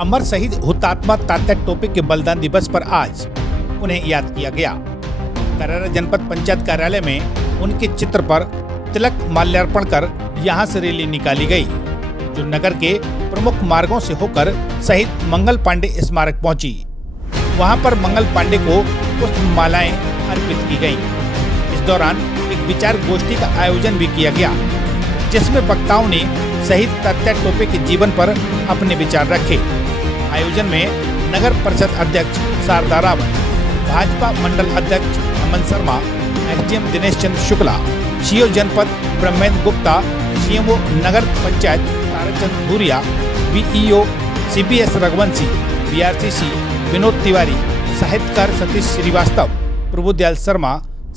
अमर शहीद हुतात्मा तात्या टोपे के बलिदान दिवस पर आज उन्हें याद किया गया। करेरा जनपद पंचायत कार्यालय में उनके चित्र पर तिलक माल्यार्पण कर यहां से रैली निकाली गई, जो नगर के प्रमुख मार्गों से होकर शहीद मंगल पांडे स्मारक पहुंची। वहां पर मंगल पांडे को पुष्प मालाएं अर्पित की गयी। इस दौरान एक विचार गोष्ठी का आयोजन भी किया गया, जिसमें वक्ताओं ने शहीद तात्या टोपे के जीवन पर अपने विचार रखे। आयोजन में नगर परिषद अध्यक्ष शारदा रावत, भाजपा मंडल अध्यक्ष अमन शर्मा, एसडीएम दिनेश चंद्र शुक्ला, सीओ जनपद ब्रह्मेंद्र गुप्ता, सीएमओ नगर panchayat Tarachand Bhuria, BEO CBS Raghuvanshi, BRCC Vinod Tiwari, साहित्यकार सतीश श्रीवास्तव, प्रभुदयाल शर्मा,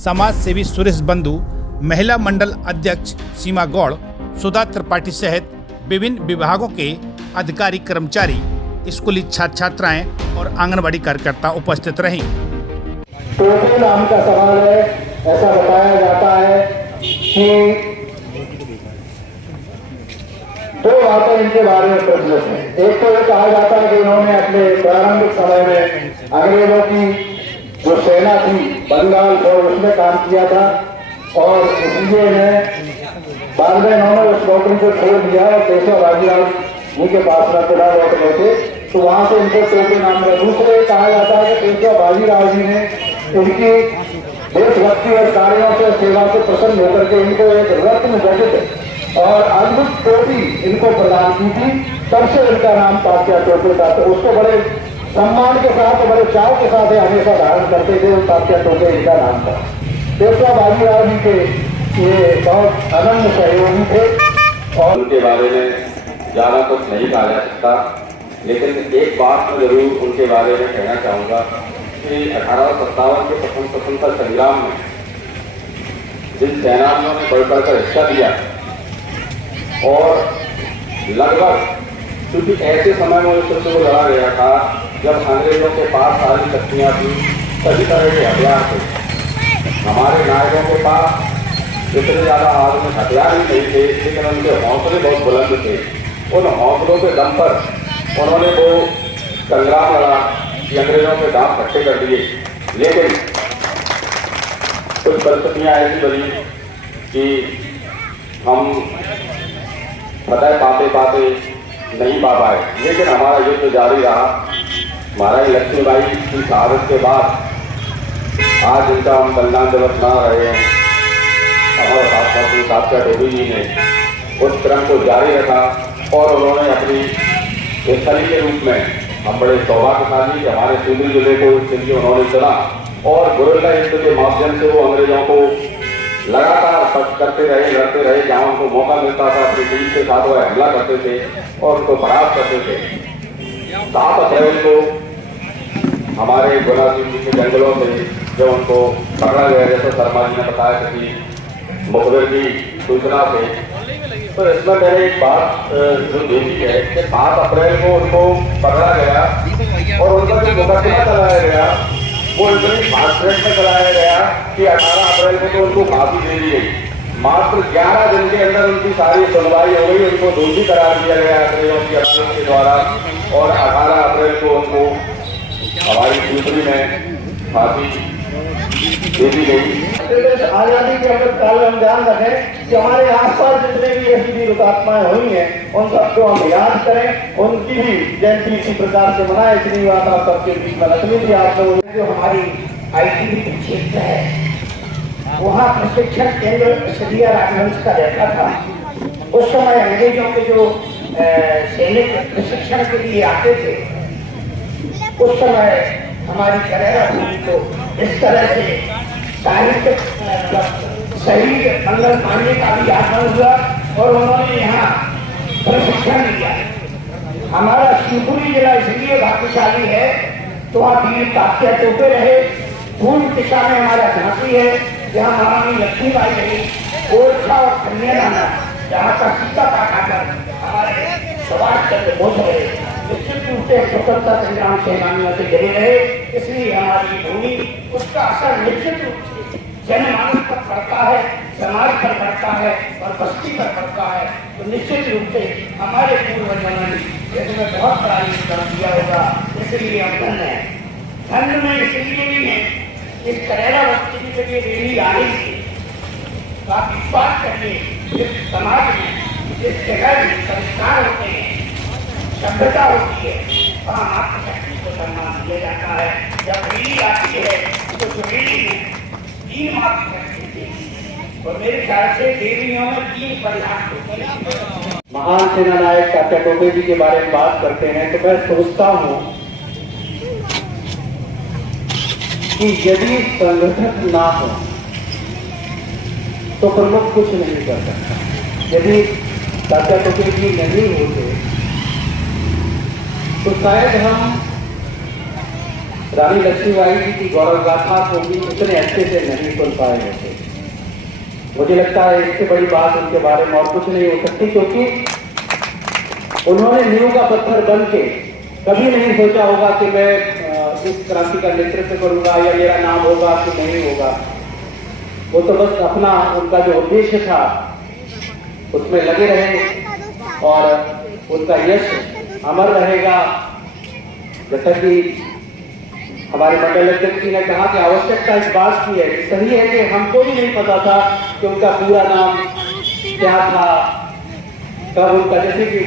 समाज सेवी सुरेश बंधु, महिला मंडल अध्यक्ष सीमा गौड़, सुधा त्रिपाठी सहित विभिन्न विभागों के अधिकारी कर्मचारी, स्कूली छात्र छात्राएं और आंगनबाड़ी कार्यकर्ता उपस्थित रहीं। टोपी नाम का सवाल है। ऐसा बताया जाता है कि दो बातें इनके बारे में प्रचलित हैं। एक तो ये कहा जाता है कि इन्होंने अपने प्रारंभिक समय में अंग्रेजों की जो सेना थी बंगाल और उसमें काम किया था और इसलिए बाद में इन्होंने उस नौकरी को छोड़ दिया और पेशवा बाजीराव जी के पास में पड़ा लौट गए थे, तो वहां से इनको टोपी नाम मिला। दूसरे कहा जाता है कि पेशवा बाजीराव जी ने इनकी देशभक्ति और कार्यों से सेवा से प्रसन्न होकर के इनको एक रत्न जटित और अद्भुत टोपी इनको प्रदान की थी। तब से इनका नाम तात्या टोपे था। तो उसको बड़े सम्मान के साथ, बड़े चाव के साथ हमेशा धारण करते थे। तात्या टोपे इनका नाम था। पेशवा बाजीराव जी के ये बहुत अनन्य सहयोगी थे और उनके बारे में ज्यादा कुछ नहीं कहा जा सकता, लेकिन एक बात मैं जरूर उनके बारे में कहना चाहूँगा कि 1857 के प्रथम स्वतंत्रता संग्राम में जिन सेनानियों ने बढ़ कर हिस्सा दिया और लगभग क्योंकि ऐसे समय में उस को लड़ा गया था जब अंग्रेजों के पास सारी शक्तियाँ थी, सभी तरह के हथियार थे। हमारे नायकों के पास इतने ज़्यादा आधुनिक हथियार ही नहीं थे, लेकिन उनके हौसले बहुत बुलंद थे। उन हौसलों के दम पर उन्होंने वो संग्राम लड़ा कि अंग्रेजों के दांत खट्टे कर दिए। लेकिन कुछ परिस्थितियाँ ऐसी बनी कि हम फतह पाते पाते नहीं पा पाए, लेकिन हमारा युद्ध जारी रहा। महाराज लक्ष्मीबाई की शहादत के बाद आज इनका हम बलिदान दिवस मना रहे हैं। हमारे साथ तात्या टोपे जी ने उस क्रम को जारी रखा और उन्होंने अपनी एक खली के रूप में हम बड़े सौभाग्यशाली कि हमारे शिवपुरी जिले को इसलिए उन्होंने चुना और गुरिल्ला युद्ध के माध्यम से वो अंग्रेजों को लगातार करते रहे, लड़ते रहे। जहाँ उनको मौका मिलता था अपनी टीम के साथ वह हमला करते थे और उनको परास्त करते थे। 7 अप्रैल को हमारे गोला सिंह जी के जंगलों से जब उनको पकड़ा गया, जैसे शर्मा जी ने बताया कि मुखबिर की सूचना से, तो इसमें मैंने एक बात जो देखी है कि 7 अप्रैल को उनको पकड़ा गया और उनका जो मुकदमा चलाया गया वो इतनी फास्ट में चलाया गया कि 18 अप्रैल को तो उनको फांसी दे दी गई। मात्र 11 दिन के अंदर उनकी सारी सुनवाई हो गई, उनको दोषी करार दिया गया अंग्रेजों की अदालत के द्वारा और 18 अप्रैल को उनको हमारी शिवपुरी में फांसी दे दी गई। आजादी के अमृत काल में हम ध्यान रखें कि हमारे आसपास जितने भी ऐसी वीर हुतात्माएं हुई हैं उन सबको हम याद करें, उनकी भी जयंती इसी प्रकार से मनाए। इतनी बात आप सबके बीच में रखनी थी। आप लोग जो हमारी आईटीबीपी क्षेत्र है वहाँ प्रशिक्षण केंद्र सदिया राजवंश का रहता था। उस समय अंग्रेजों के जो सैनिक प्रशिक्षण के लिए आते थे, उस समय हमारी करेरा भूमि को इस तरह से साहित्य शहीद मंगल पांडे का भी आगमन हुआ और उन्होंने यहाँ प्रशिक्षण लिया। हमारा शिवपुरी जिला इसलिए भाग्यशाली है तो वहाँ वीर तात्या टोपे रहे। पूर्व दिशा में हमारा झांसी है जहाँ महारानी लक्ष्मीबाई रही। ओरछा और कन्यादाना जहाँ का सीता पाठाकर हमारे सुभाष चंद्र बोस रहे। निश्चित रूप से स्वतंत्रता संग्राम सेनानियों से जुड़े रहे, इसलिए हमारी भूमि उसका असर निश्चित रूप से जनमानस पर पड़ता है। समाज पर पड़ता है और बस्ती पर पड़ता है, तो निश्चित रूप से हमारे पूर्वजों ने इसमें बहुत बड़ा योगदान दिया होगा। इसलिए हम धन्य हैं। धन्य में इसलिए भी है, इस करेला बस्ती की जब ये रैली आ रही थी, तो आप विश्वास करिए, इस समाज में इस जगह में संस्कार होते हैं, सभ्यता होती है, वहाँ मातृशक्ति को सम्मान दिया जाता है। जब रैली आती है तो जो रैली में 3 मातृशक्ति थी, और मेरे ख्याल से देवियों में 3 परिणाम होते हैं। महान सेना नायक तात्या टोपे जी के बारे में बात करते हैं तो मैं सोचता हूँ कि यदि संगठन ना हो तो प्रमुख कुछ नहीं कर सकता। यदि तात्या टोपे जी नहीं होते तो शायद हम रानी लक्ष्मीबाई जी की गौरव गाथा को भी इतने अच्छे से नहीं सुन पाए होते। मुझे लगता है इससे बड़ी बात उनके बारे में और कुछ नहीं हो सकती, क्योंकि उन्होंने नींव का पत्थर बन के कभी नहीं सोचा होगा कि मैं इस क्रांति का नेतृत्व करूंगा या मेरा नाम होगा कि नहीं होगा। वो तो बस अपना उनका जो उद्देश्य था उसमें लगे रहे और उनका यश अमर रहेगा। जैसा कि हमारे मंडल अध्यक्ष जी ने कहा कि आवश्यकता इस बात की है, सही है कि हमको भी नहीं पता था कि उनका पूरा नाम क्या था, कब उनका, जैसे कि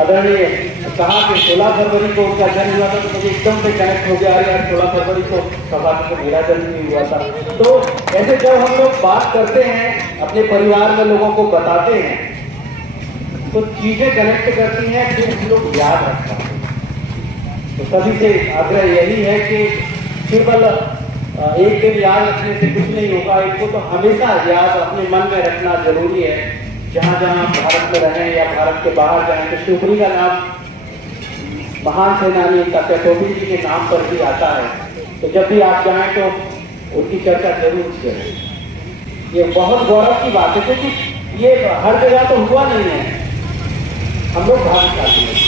आदरणीय कहा कि 16 फरवरी को उनका जन्म हुआ था, तो मुझे एकदम से कनेक्ट हो गया यार 16 फरवरी को सौभाग्य को मेरा जन्म नहीं हुआ था। तो ऐसे जब हम लोग बात करते हैं, अपने परिवार में लोगों को बताते हैं, तो चीजें कनेक्ट करती हैं, फिर हम लोग याद रखते हैं। तो सभी से आग्रह यही है कि केवल एक दिन याद रखने से कुछ नहीं होगा, इनको तो हमेशा याद अपने मन में रखना जरूरी है। जहाँ जहाँ भारत में रहें या भारत के बाहर जाएं, तो शिवपुरी का नाम महान सेनानी तात्या टोपे जी के नाम पर भी आता है। तो जब भी आप जाएं तो उनकी चर्चा जरूर करें। ये बहुत गौरव की बात है, क्योंकि ये हर जगह तो हुआ नहीं है। हम लोग भाग्यशाली हैं।